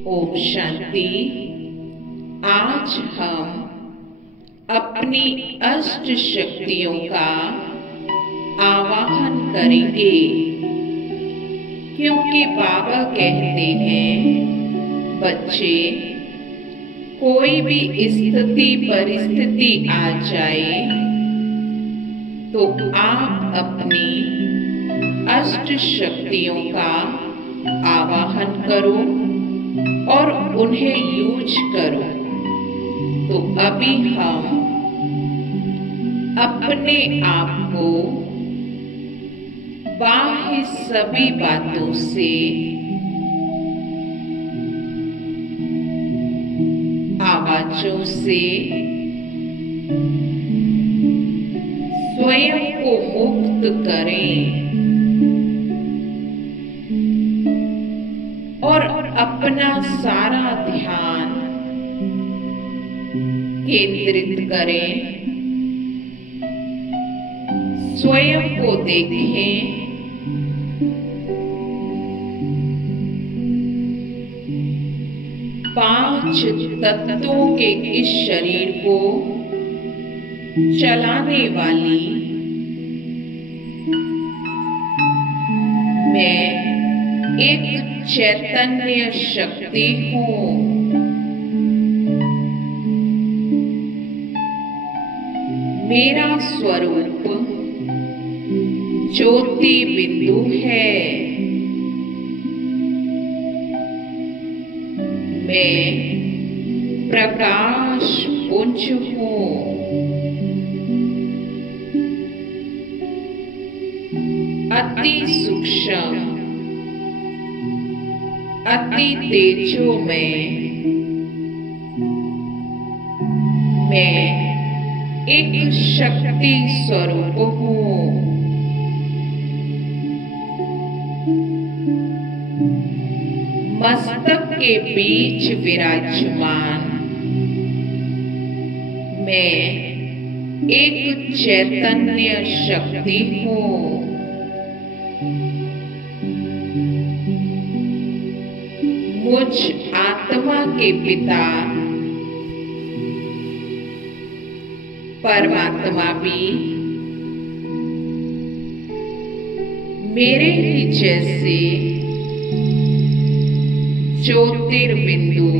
ओम शांति। आज हम अपनी अष्ट शक्तियों का आवाहन करेंगे, क्योंकि बाबा कहते हैं बच्चे, कोई भी स्थिति परिस्थिति आ जाए तो आप अपनी अष्ट शक्तियों का आवाहन करो और उन्हें यूज करो। तो अभी हम अपने आप को बाह्य सभी बातों से आवाजों से स्वयं को मुक्त करें और अपना सारा ध्यान केंद्रित करें। स्वयं को देखें, पांच तत्वों के इस शरीर को चलाने वाली मैं एक चैतन्य शक्ति हूँ। मेरा स्वरूप ज्योति बिंदु है। मैं प्रकाश पुंज हूँ। अति सूक्ष्म, अति तेजोमय मैं एक शक्ति स्वरूप हूँ। मस्तक के बीच विराजमान मैं एक चैतन्य शक्ति हूँ। मुझ आत्मा के पिता परमात्मा भी मेरे ही जैसे ज्योतिर्बिंदु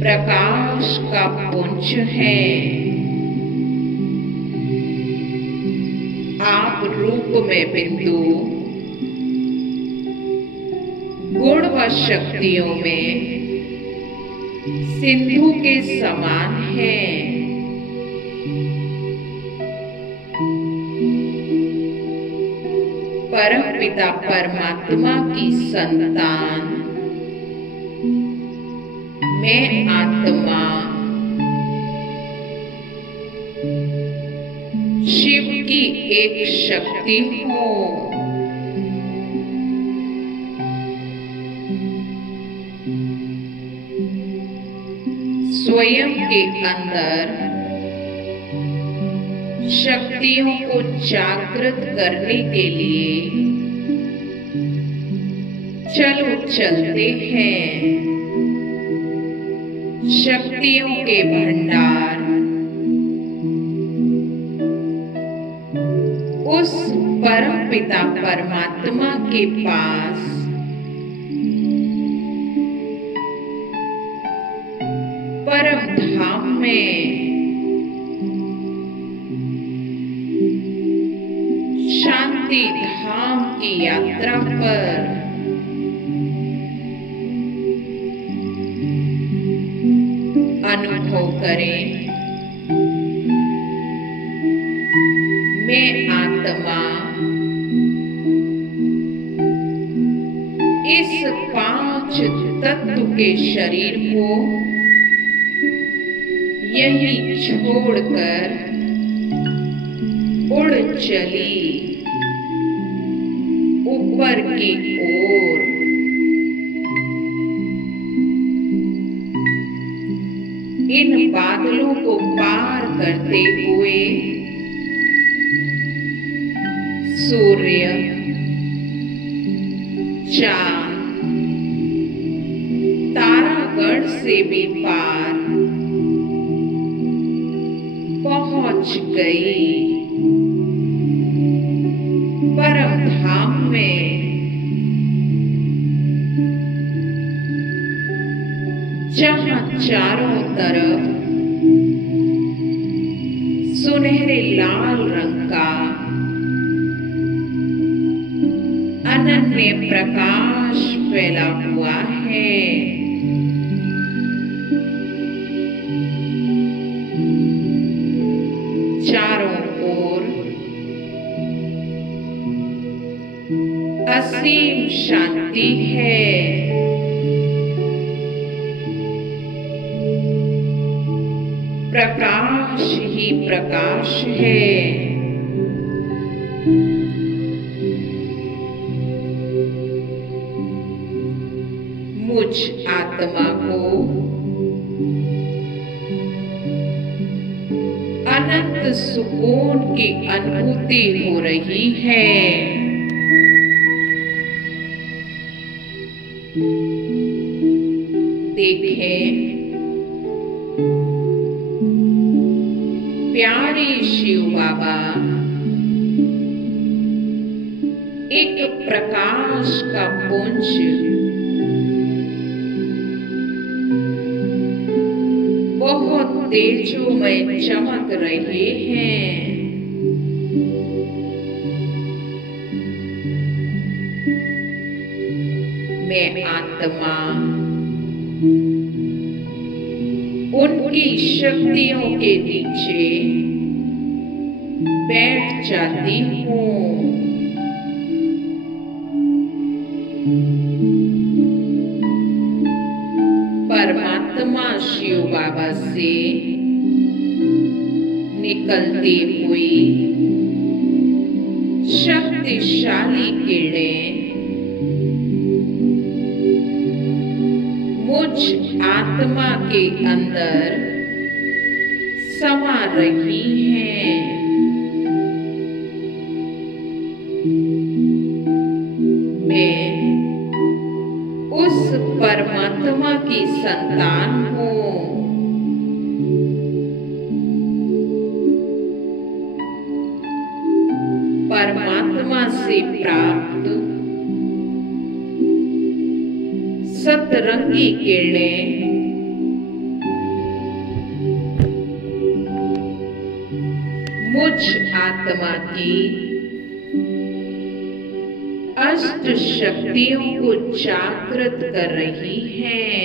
प्रकाश का पुंज है। आप रूप में बिंदु, गुण व शक्तियों में सिंधु के समान हैं। परम पिता परमात्मा की संतान मैं आत्मा शिव की एक शक्ति हूँ। स्वयं के अंदर शक्तियों को जागृत करने के लिए चलो चलते हैं। शक्तियों के भंडार उस परम पिता परमात्मा के पास परम धाम में शांति धाम की यात्रा पर अनुभव करें। मैं आत्मा इस पांच तत्व के शरीर को यही छोड़कर उड़ चली ऊपर की ओर। इन बादलों को पार करते हुए सूर्य, चांद, सागर से भी पार पहुंच गई परम धाम में। जहां चारों तरफ सुनहरे लाल रंग का अनन्य प्रकाश फैला हुआ है। चारों ओर असीम शांति है। प्रकाश ही प्रकाश है। मुझ आत्मा को अनंत सुकून की अनुभूति हो रही है। देखें, प्यारे शिव बाबा एक प्रकाश का पुंज बहुत तेजोमय चमक रहे हैं। मैं आत्मा उनकी शक्तियों के नीचे बैठ जाती हूँ। परमात्मा शिव बाबा से निकलती हुई शक्तिशाली किरणें मुझ आत्मा के अंदर समा रही हैं। मैं उस परमात्मा की संतान हूँ। परमात्मा से प्राप्त सतरंगी किरणें मुझ आत्मा की अष्ट शक्तियों को जागृत कर रही हैं।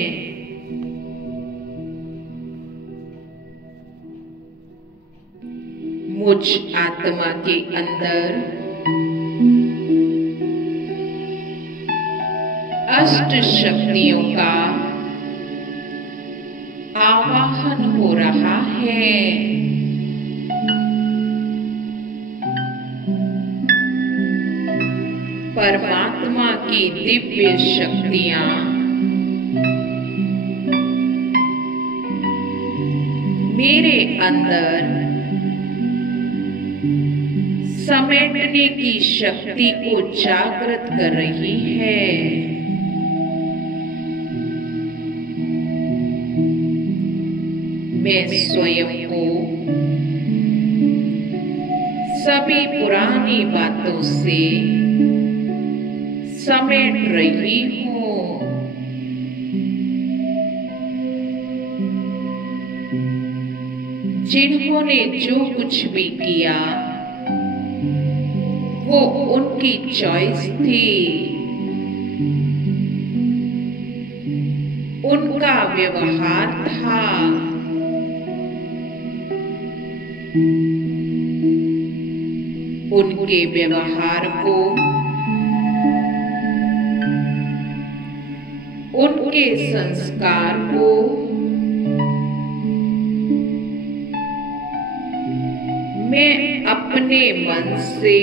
मुझ आत्मा के अंदर अष्ट शक्तियों का आवाहन हो रहा है। परमात्मा की दिव्य शक्तियां मेरे अंदर समेटने की शक्ति को जागृत कर रही है। मैं स्वयं को सभी पुरानी बातों से समेट रही हूँ। जिन्होंने जो कुछ भी किया वो उनकी चॉइस थी, उनका व्यवहार था। उनके व्यवहार को, उनके संस्कार को मैं अपने मन से,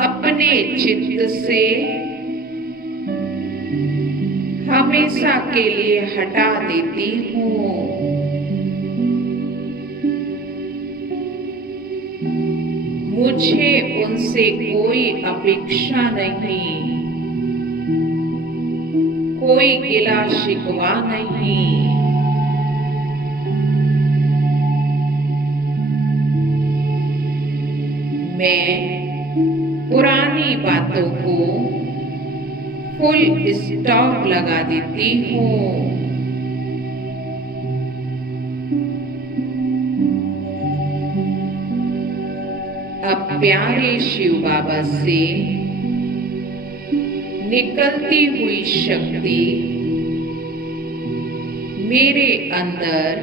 अपने चित्त से हमेशा के लिए हटा देती हूँ। मुझे उनसे कोई अपेक्षा नहीं। कोई गिला शिकवा नहीं। मैं पुरानी बातों को फुल स्टॉप लगा देती हूँ। अब प्यारे शिव बाबा से निकलती हुई शक्ति मेरे अंदर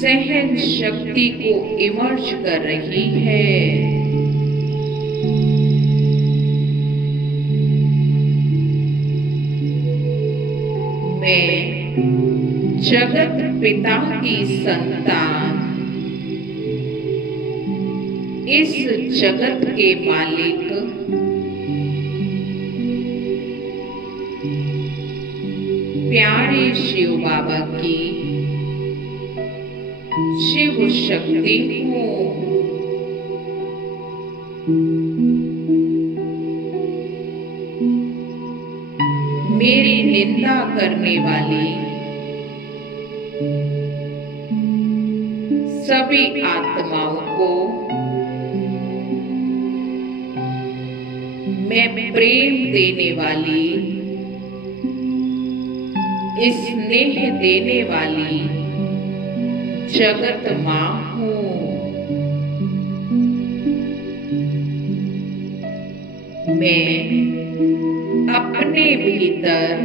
सहन शक्ति को इमर्ज कर रही है। मैं जगत पिता की संतान, इस जगत के मालिक प्यारे शिव बाबा की शिव शक्ति हूँ। मेरी निंदा करने वाली सभी आत्माओं को मैं प्रेम देने वाली, स्नेह देने वाली जगत माँ हूँ। मैं अपने भीतर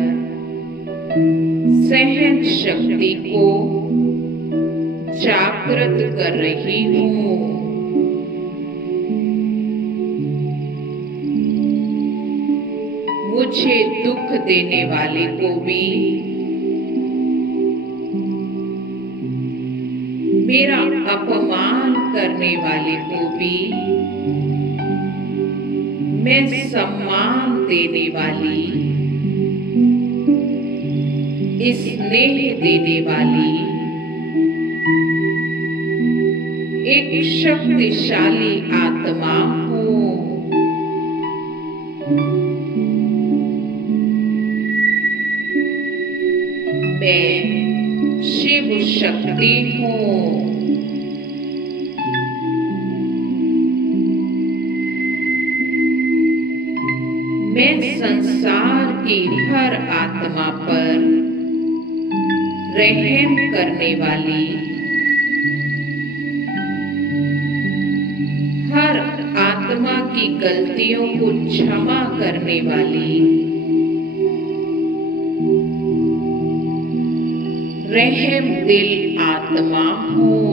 सहन शक्ति को जागृत कर रही हूँ। मुझे दुख देने वाले को भी मेरा अपमान करने वाले को भी मैं सम्मान देने वाली, स्नेह देने वाली एक शक्तिशाली आत्मा हूँ। मैं शिव शक्ति हूँ। मैं संसार की हर आत्मा पर रहम करने वाली, हर आत्मा की गलतियों को क्षमा करने वाली, रहम दिल आत्मा हूँ।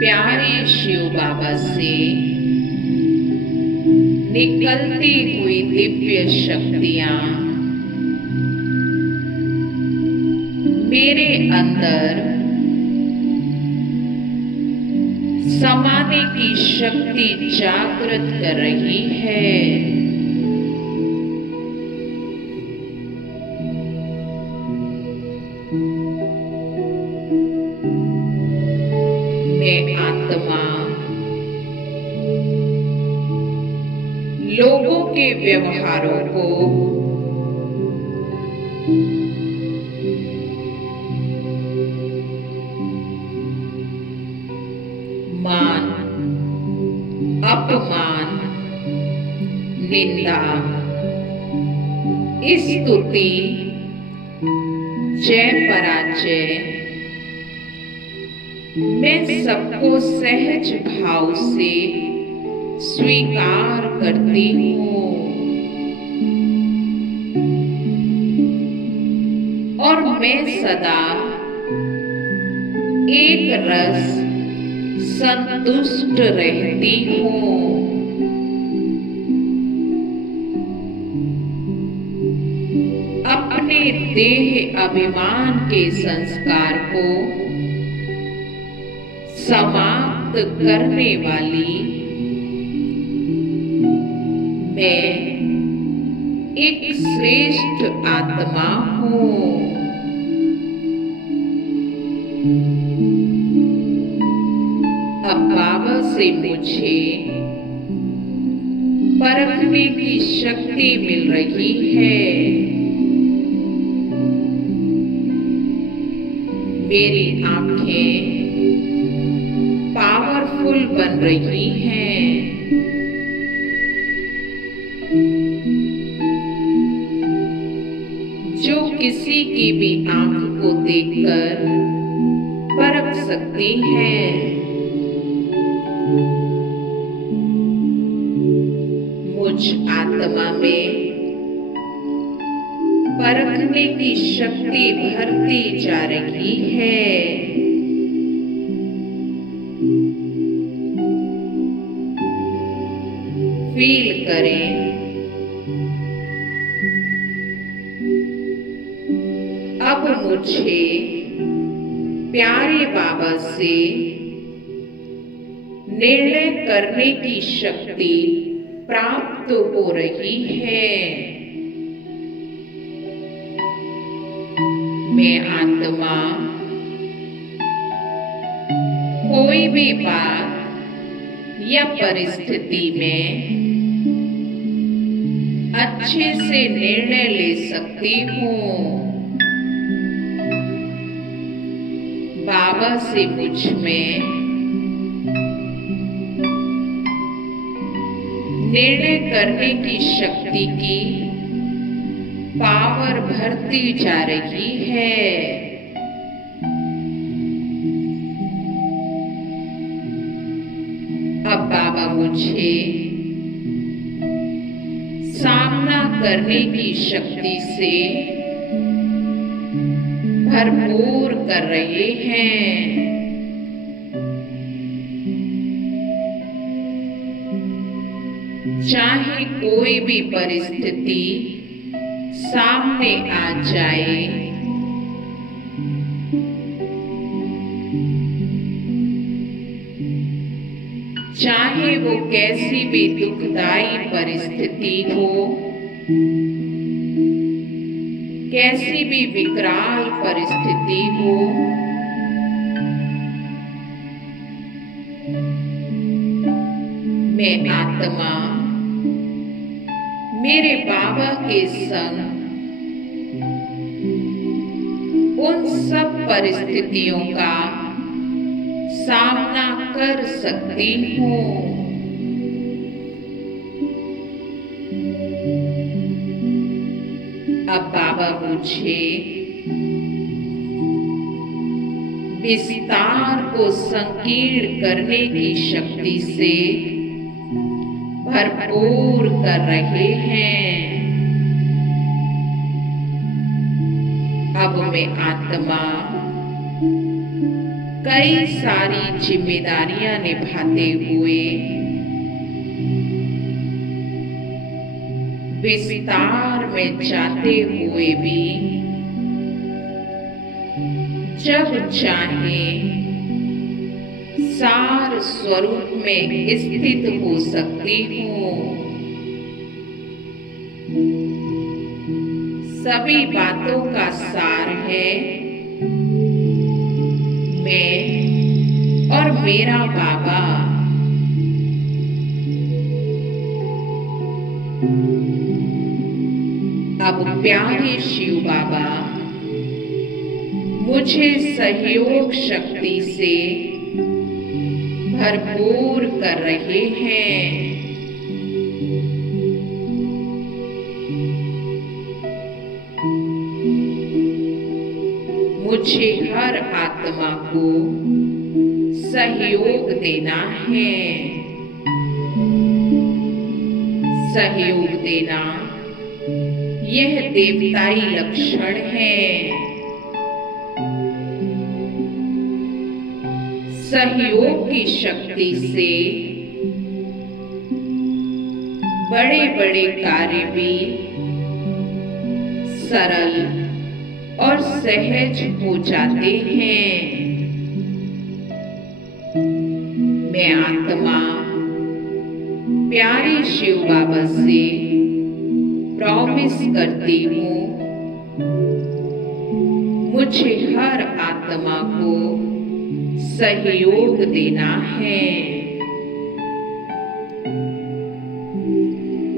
प्यारे शिव बाबा से निकलती हुई दिव्य शक्तियां मेरे अंदर समाने की शक्ति जागृत कर रही है। मैं आत्मा लोगों के व्यवहारों को मान, अपमान, निंदा, स्तुति, जय पराजय मैं सबको सहज भाव से स्वीकार करती हूँ और मैं सदा एक रस संतुष्ट रहती हूँ। अपने देह अभिमान के संस्कार को समाप्त करने वाली मैं एक श्रेष्ठ आत्मा हूँ। अब बाबा से मुझे परखने की शक्ति मिल रही है। मेरी आंखें पावरफुल बन रही हैं। जो किसी की भी आंख को देखकर परख सकती है। मुझ आत्मा में परखने की शक्ति भरती जा रही है। फील करें, अब मुझे प्यारे बाबा से निर्णय करने की शक्ति प्राप्त हो रही है। मैं आत्मा कोई भी बात या परिस्थिति में अच्छे से निर्णय ले सकती हूँ। बाबा से मुझ में निर्णय करने की शक्ति की पावर भरती जा रही है। अब बाबा मुझे सामना करने की शक्ति से भरपूर कर रहे हैं। चाहे कोई भी परिस्थिति सामने आ जाए, चाहे वो कैसी भी दुखदाई परिस्थिति हो, कैसी भी विकराल परिस्थिति हो, मैं आत्मा मेरे बाबा के संग उन सब परिस्थितियों का सामना कर सकती हूँ। अब बाबा मुझे विस्तार को संकीर्ण करने की शक्ति से भरपूर कर रहे हैं। अब मैं आत्मा कई सारी जिम्मेदारियां निभाते हुए विस्तार में जाते हुए भी जब चाहे सार स्वरूप में स्थित हो सकती हूँ। सभी बातों का सार है मैं और मेरा बाबा। अब प्यारे शिव बाबा मुझे सहयोग शक्ति से भरपूर कर रहे हैं। मुझे हर आत्मा को सहयोग देना है। सहयोग देना यह देवताई लक्षण है। सहयोग की शक्ति से बड़े बड़े कार्य भी सरल और सहज हो जाते हैं। मैं आत्मा प्यारे शिव बाबा से प्रॉमिस करती हूँ, मुझे हर आत्मा को सहयोग देना है।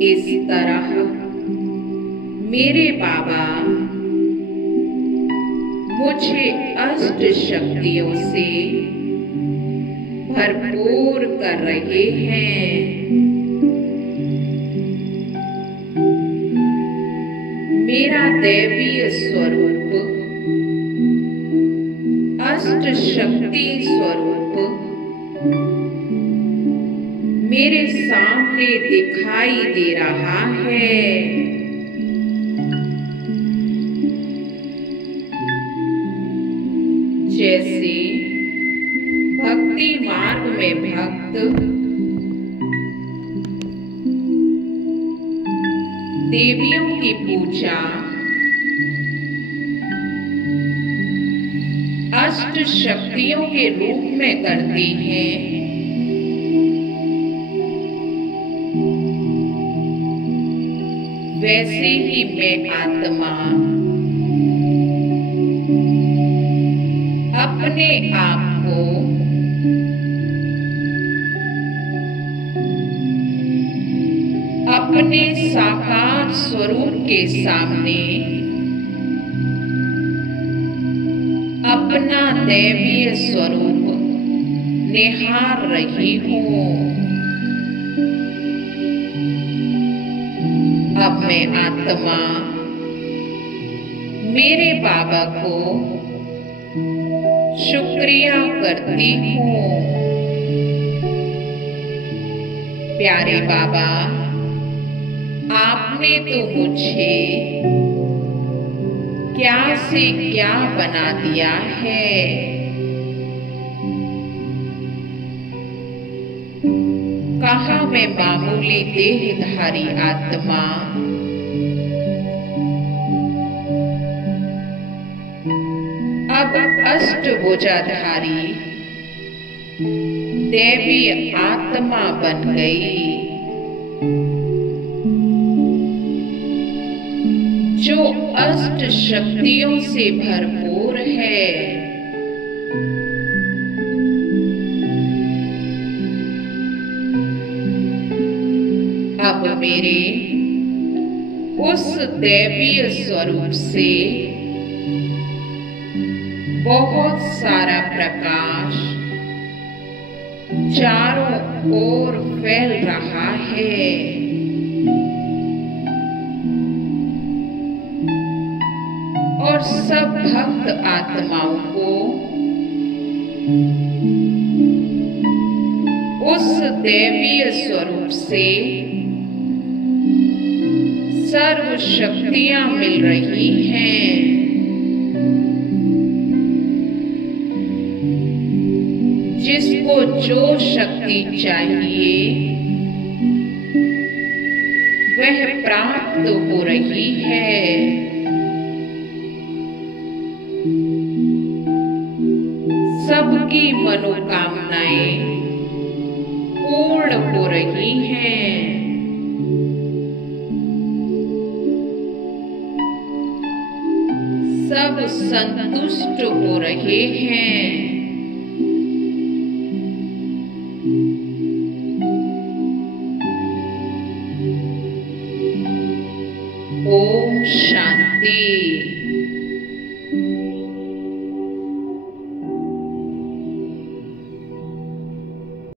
इस तरह मेरे बाबा मुझे अष्ट शक्तियों से भरपूर कर रहे हैं। मेरा दैवीय स्वरूप, अष्ट शक्ति स्वरूप मेरे सामने दिखाई दे रहा है। जैसे भक्ति मार्ग में भक्त देवियों की पूजा अष्ट शक्तियों के रूप में करती हैं, वैसे ही मैं आत्मा अपने आप को अपने साकार स्वरूप के सामने अपना दैवीय स्वरूप निहार रही हूँ। अब मैं आत्मा मेरे बाबा को शुक्रिया करती हूँ। प्यारे बाबा, आपने तो मुझे क्या से क्या बना दिया है। कहाँ मैं मामूली देहधारी आत्मा, अब अष्टभुजाधारी देवी आत्मा बन गई, जो अष्ट शक्तियों से भरपूर है। अब मेरे उस दैवीय स्वरूप से बहुत सारा प्रकाश चारों ओर फैल रहा है। और सब भक्त आत्माओं को उस दैवीय स्वरूप से सर्व शक्तियां मिल रही हैं। जिसको जो शक्ति चाहिए वह प्राप्त हो रही है। सबकी मनोकामनाएं पूर्ण हो रही हैं। सब संतुष्ट हो रहे हैं। ओम शांति।